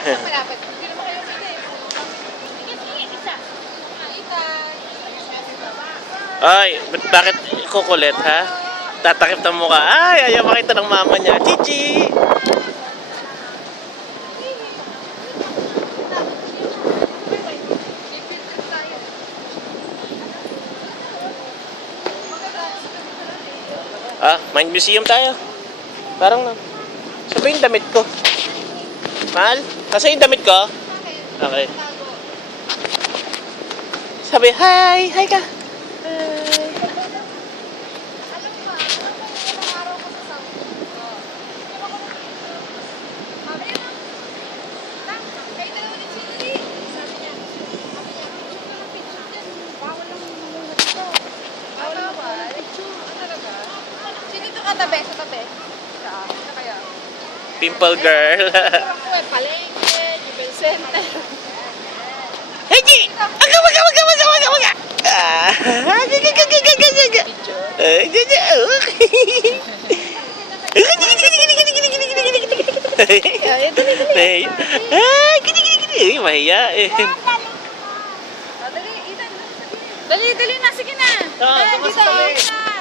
malapit. Malapit. Hindi naman kayo sige. Sige, isa. Ay, bakit kukulit ha? Tatakip ng mukha. Ay, ayaw makita ng mama niya. Chichi! Mind museum tayo. Parang na. Sabi yung damit ko. Mahal? Kasi yung damit ko? Okay. Sabi, hi! Hi ka! Hi! Tabi, sa tabi. Kaya. Pimple girl. Palengke, Jubel Center. Hey, G! Aga, waga, waga, waga, waga, waga! Mahiyain. Dali, dali na. Sige na. Dito.